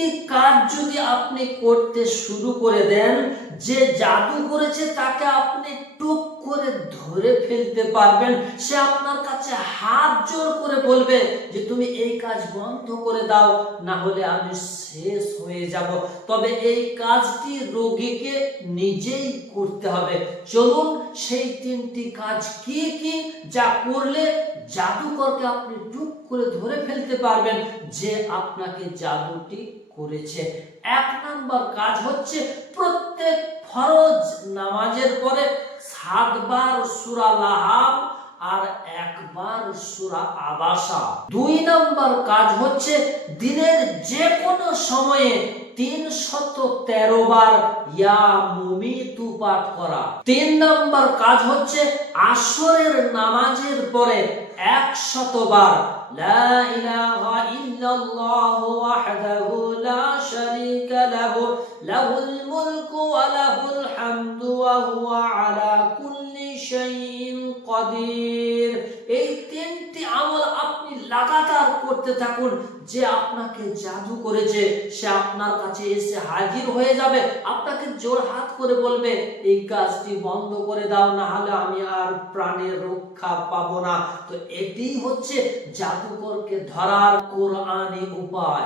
তিনটি কাজ যদি আপনি করতে শুরু করে দেন, যে জাদু করেছে তাকে আপনি টুক করে ধরে ফেলতে পারবেন। সে আপনার কাছে হাত জোর করে বলবে যে তুমি এই কাজ বন্ধ করে দাও, না হলে আমি শেষ হয়ে যাব। তবে এই কাজটি রোগীকে নিজেই করতে হবে। চলুন সেই তিনটি কাজ কি কি, যা করলে জাদুকরকে আপনি টুক করে ধরে ফেলতে পারবেন যে আপনাকে জাদুটি করেছে। 1 নম্বর কাজ হচ্ছে প্রত্যেক ফরজ নামাজের পরে 7 বার সূরা লাহাব আর 1 বার সূরা আবাসা। 2 নম্বর কাজ হচ্ছে দিনের যে কোনো সময়ে 313 বার ইয়া মুমিতু পাঠ করা। 3 নম্বর কাজ হচ্ছে আসরের নামাজের পরে 100 বার লা ইলাহা ইল্লাল্লাহু ওয়াহদাহু লা শারীকা লাহু লাহুল মুলকু ওয়া লাহুল হামদু ওয়া হুয়া আলা কুল্লি শাইইন কাদির। এই তিনটি আমল আপনি লাগাতার করতে থাকুন। যে আপনাকে জাদু করেছে সে আপনার কাছে এসে হাজির হয়ে যাবে, আপনাকে জোর হাত করে বলবে এই কাজটি বন্ধ করে দাও, না হলে আমি আর প্রাণের রক্ষা পাবো না। তো এটি হচ্ছে জাদুকরকে ধরার কোরআনী উপায়।